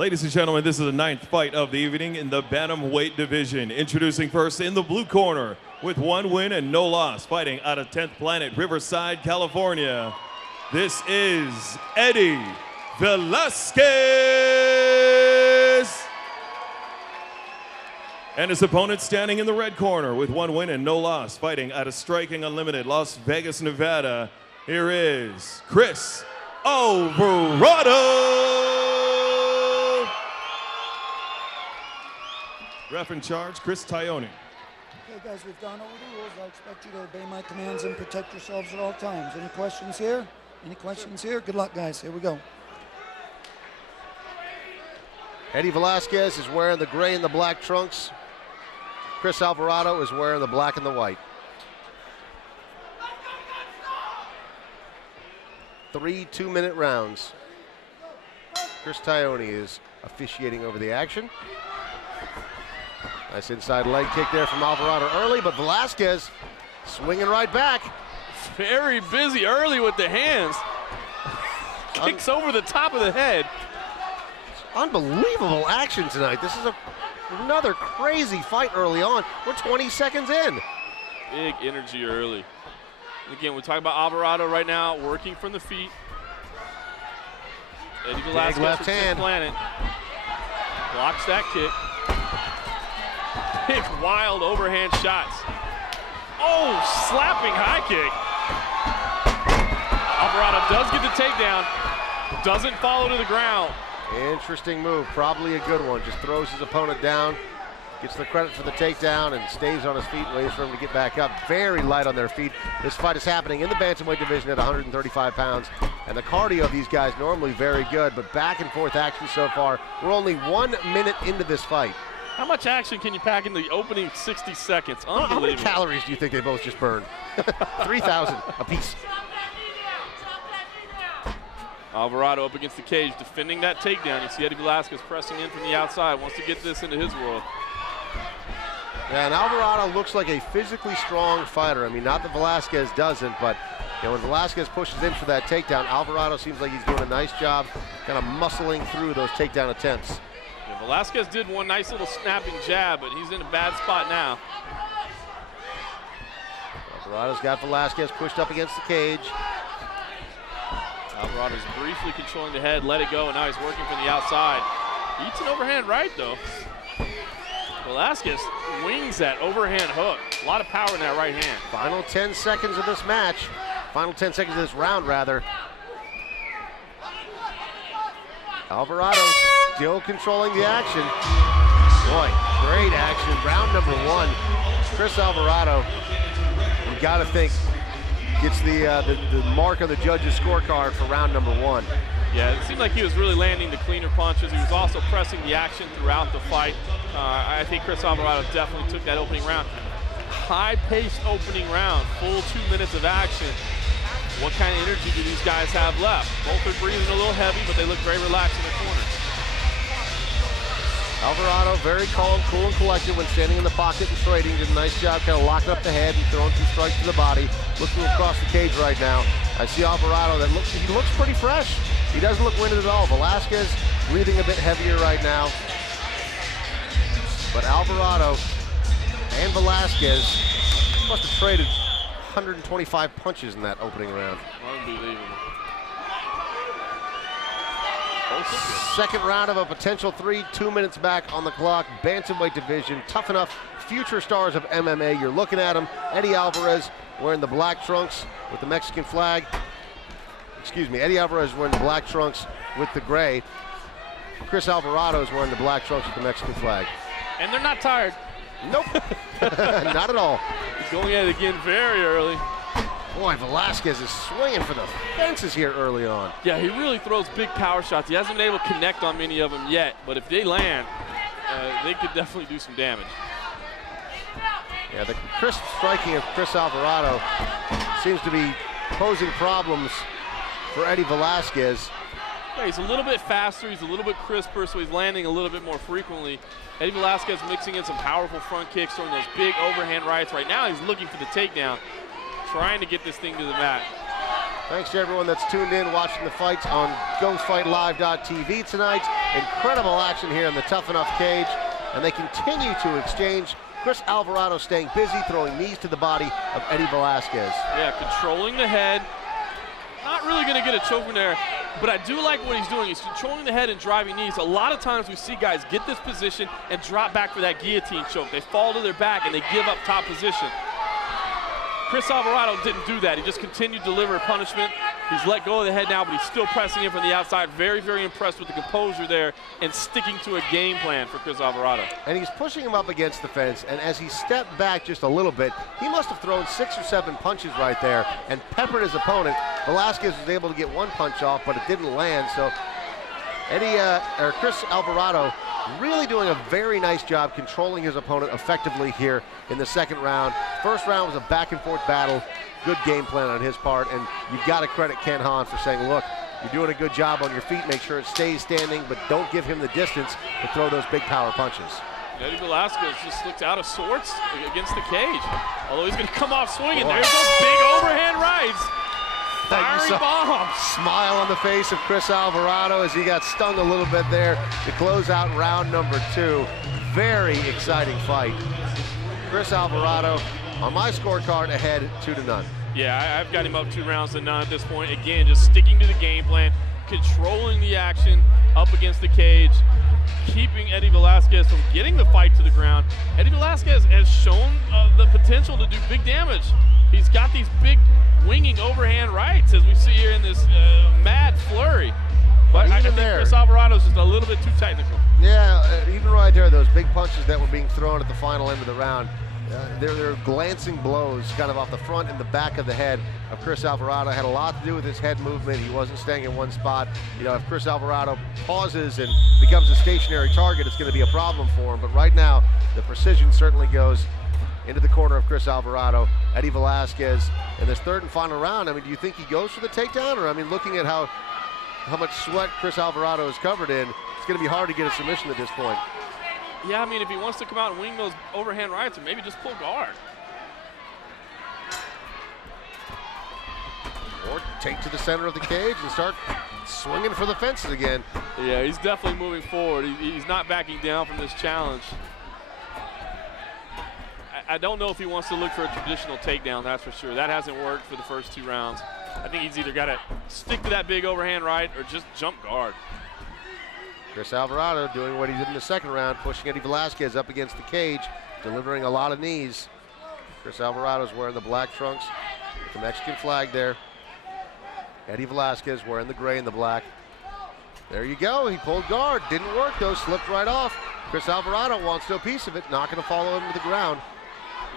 Ladies and gentlemen, this is the 9th fight of the evening in the bantamweight division. Introducing first in the blue corner with 1 win and no loss, fighting out of 10th Planet, Riverside, California. This is Eddie Valasquez. And his opponent standing in the red corner with 1 win and no loss, fighting out of Striking Unlimited, Las Vegas, Nevada. Here is Chris Alvarado. Ref in charge, Chris Tione. Okay, guys, we've gone over the rules. I expect you to obey my commands and protect yourselves at all times. Any questions here? Any questions here? Good luck, guys. Here we go. Eddie Valasquez is wearing the gray and the black trunks. Chris Alvarado is wearing the black and the white. 3 2-minute rounds. Chris Tione is officiating over the action. Nice inside leg kick there from Alvarado early, but Valasquez swinging right back. Very busy early with the hands. Kicks over the top of the head. Unbelievable action tonight. This is another crazy fight early on. We're 20 seconds in. Big energy early. Again, we're talking about Alvarado right now, working from the feet. Eddie Valasquez left hand. Planet blocks that kick. Big, wild overhand shots. Oh, slapping high kick. Alvarado does get the takedown. Doesn't follow to the ground. Interesting move, probably a good one. Just throws his opponent down, gets the credit for the takedown, and stays on his feet, waits for him to get back up. Very light on their feet. This fight is happening in the bantamweight division at 135 pounds, and the cardio of these guys normally very good, but back and forth action so far. We're only 1 minute into this fight. How much action can you pack in the opening 60 seconds? Unbelievable. How many calories do you think they both just burned? 3,000 apiece. Alvarado up against the cage, defending that takedown. You see Eddie Valasquez pressing in from the outside, wants to get this into his world. Yeah, and Alvarado looks like a physically strong fighter. I mean, not that Valasquez doesn't, but when Valasquez pushes in for that takedown, Alvarado seems like he's doing a nice job kind of muscling through those takedown attempts. Yeah, Valasquez did one nice little snapping jab, but he's in a bad spot now. Alvarado's got Valasquez pushed up against the cage. Alvarado's briefly controlling the head, let it go, and now he's working from the outside. Eats an overhand right, though. Valasquez wings that overhand hook. A lot of power in that right hand. Final 10 seconds of this match. Final 10 seconds of this round, rather. Alvarado still controlling the action. Boy, great action. Round number 1. Chris Alvarado, you got to think, gets the mark on the judge's scorecard for round number 1. Yeah, it seemed like he was really landing the cleaner punches. He was also pressing the action throughout the fight. I think Chris Alvarado definitely took that opening round. High-paced opening round, full 2 minutes of action. What kind of energy do these guys have left? Both are breathing a little heavy, but they look very relaxed in the corner. Alvarado very calm, cool, and collected when standing in the pocket and trading. Did a nice job kind of locking up the head and throwing 2 strikes to the body. Looking across the cage right now. I see Alvarado that he looks pretty fresh. He doesn't look winded at all. Velasquez breathing a bit heavier right now. But Alvarado and Velasquez must have traded 125 punches in that opening round. Unbelievable. Second round of a potential 3, 2 minutes back on the clock. Bantamweight division, Tuff-N-Uff, future stars of MMA. You're looking at him. Eddie Alvarez wearing the black trunks with the Mexican flag. Excuse me, Eddie Alvarez wearing the black trunks with the gray. Chris Alvarado is wearing the black trunks with the Mexican flag. And they're not tired. Nope, not at all. He's going at it again very early. Boy, Valasquez is swinging for the fences here early on. Yeah, he really throws big power shots. He hasn't been able to connect on many of them yet, but if they land, they could definitely do some damage. Yeah, the crisp striking of Chris Alvarado seems to be posing problems for Eddie Valasquez. Yeah, he's a little bit faster, he's a little bit crisper, so he's landing a little bit more frequently. Eddie Valasquez mixing in some powerful front kicks, throwing those big overhand rights. Right now he's looking for the takedown, trying to get this thing to the mat. Thanks to everyone that's tuned in watching the fights on GoFightLive.tv tonight. Incredible action here in the Tuff-N-Uff cage, and they continue to exchange. Chris Alvarado staying busy, throwing knees to the body of Eddie Valasquez. Yeah, controlling the head. Not really going to get a choke in there, but I do like what he's doing. He's controlling the head and driving knees. A lot of times we see guys get this position and drop back for that guillotine choke. They fall to their back and they give up top position. Chris Alvarado didn't do that. He just continued to deliver a punishment. He's let go of the head now, but he's still pressing in from the outside. Very, very impressed with the composure there and sticking to a game plan for Chris Alvarado. And he's pushing him up against the fence, and as he stepped back just a little bit, he must have thrown 6 or 7 punches right there and peppered his opponent. Velasquez was able to get 1 punch off, but it didn't land. So Chris Alvarado really doing a very nice job controlling his opponent effectively here in the second round. First round was a back and forth battle. Good game plan on his part, and you've got to credit Ken Hahn for saying, look, you're doing a good job on your feet, make sure it stays standing, but don't give him the distance to throw those big power punches. Eddie Valasquez just looked out of sorts against the cage. Although he's going to come off swinging. There's those big overhand rights. Firing bombs. Smile on the face of Chris Alvarado as he got stung a little bit there to close out round number 2. Very exciting fight. Chris Alvarado, on my scorecard, ahead 2-0. Yeah, I've got him up 2 rounds to none at this point. Again, just sticking to the game plan, controlling the action up against the cage, keeping Eddie Valasquez from getting the fight to the ground. Eddie Valasquez has shown the potential to do big damage. He's got these big winging overhand rights, as we see here in this mad flurry. But I think Chris Alvarado's just a little bit too technical. Yeah, even right there, those big punches that were being thrown at the final end of the round, they're glancing blows kind of off the front and the back of the head of Chris Alvarado. Had a lot to do with his head movement. He wasn't staying in one spot. You know, if Chris Alvarado pauses and becomes a stationary target, it's going to be a problem for him. But right now, the precision certainly goes into the corner of Chris Alvarado. Eddie Valasquez in this third and final round, I mean, do you think he goes for the takedown? Or, I mean, looking at how much sweat Chris Alvarado is covered in, it's going to be hard to get a submission at this point. Yeah, I mean, if he wants to come out and wing those overhand rights, or maybe just pull guard. Or take to the center of the cage and start swinging for the fences again. Yeah, he's definitely moving forward. He's not backing down from this challenge. I don't know if he wants to look for a traditional takedown, that's for sure. That hasn't worked for the first 2 rounds. I think he's either got to stick to that big overhand right or just jump guard. Chris Alvarado doing what he did in the second round, pushing Eddie Valasquez up against the cage, delivering a lot of knees. Chris Alvarado's wearing the black trunks with the Mexican flag there. Eddie Valasquez wearing the gray and the black. There you go, he pulled guard. Didn't work though, slipped right off. Chris Alvarado wants no piece of it, not gonna follow him to the ground.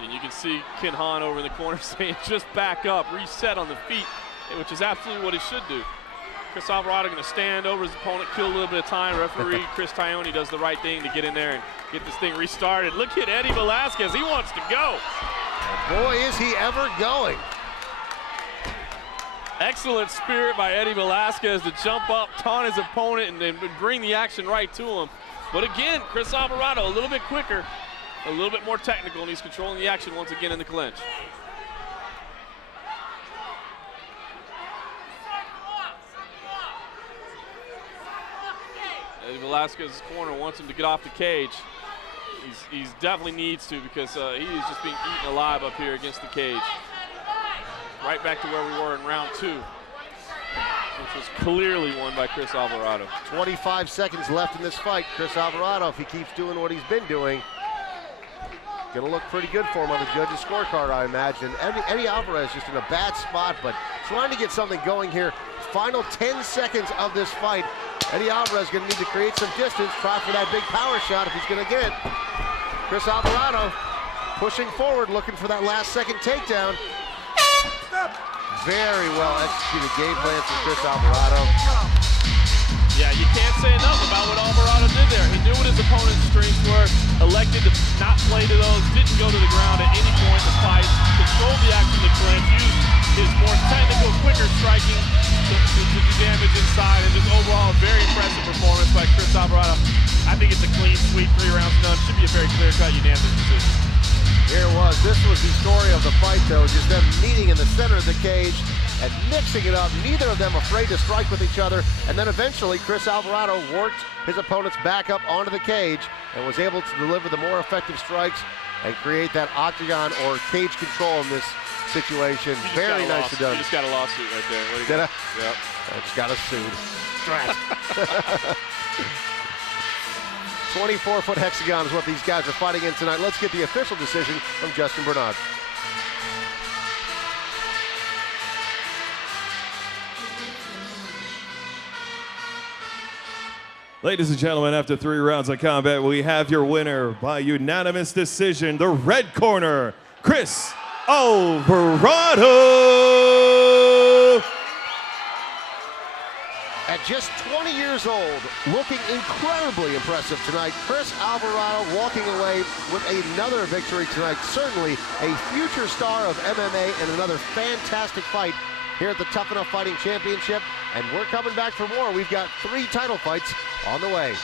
And you can see Ken Hahn over in the corner saying just back up, reset on the feet, which is absolutely what he should do. Chris Alvarado going to stand over his opponent, kill a little bit of time. Referee Chris Tione does the right thing to get in there and get this thing restarted. Look at Eddie Valasquez, he wants to go. And boy, is he ever going. Excellent spirit by Eddie Valasquez to jump up, taunt his opponent, and bring the action right to him. But again, Chris Alvarado a little bit quicker, a little bit more technical, and he's controlling the action once again in the clinch. Eddie Velasquez's corner wants him to get off the cage. He's definitely needs to, because he is just being eaten alive up here against the cage. Right back to where we were in round 2, which was clearly won by Chris Alvarado. 25 seconds left in this fight. Chris Alvarado, if he keeps doing what he's been doing, gonna look pretty good for him on the judges' scorecard, I imagine. Eddie Alvarez just in a bad spot, but trying to get something going here. Final 10 seconds of this fight. Eddie Alvarez gonna need to create some distance, try for that big power shot if he's gonna get it. Chris Alvarado pushing forward, looking for that last second takedown. Very well executed game plan from Chris Alvarado. Yeah, you can't say enough about what Alvarado did there. He knew what his opponent's strengths were, elected to not play to those, didn't go to the ground at any point in the fight, controlled the action to clinch, used his more technical, quicker striking to do damage inside, and just overall a very impressive performance by Chris Alvarado. I think it's a clean sweep, 3 rounds done. Should be a very clear-cut unanimous decision. Here it was. This was the story of the fight, though, just them meeting in the center of the cage. and mixing it up. Neither of them afraid to strike with each other. And then eventually, Chris Alvarado worked his opponents back up onto the cage and was able to deliver the more effective strikes and create that octagon or cage control in this situation. Very nicely done. You just got a lawsuit right there. What do you Did I? Yep. I just got us sued. Drat. 24-foot hexagon is what these guys are fighting in tonight. Let's get the official decision from Justin Bernard. Ladies and gentlemen, after 3 rounds of combat, we have your winner by unanimous decision, the red corner, Chris Alvarado. At just 20 years old, looking incredibly impressive tonight, Chris Alvarado walking away with another victory tonight. Certainly a future star of MMA and another fantastic fight here at the Tuff-N-Uff Fighting Championship. And we're coming back for more. We've got 3 title fights on the way.